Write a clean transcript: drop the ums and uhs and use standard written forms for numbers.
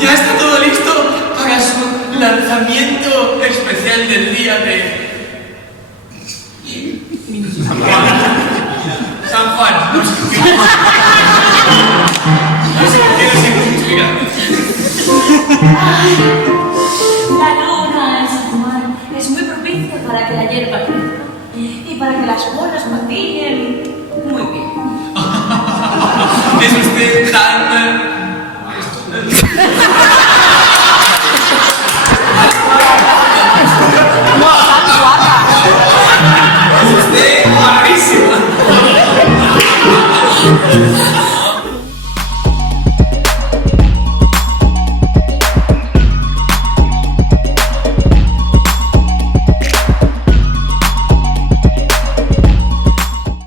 Ya está todo listo para su lanzamiento especial del día de San Juan. No sé qué significa. La luna en San Juan es muy propicia para que la hierba crezca y para que las bolas patillen muy bien. Es usted tan... Es usted guapísima.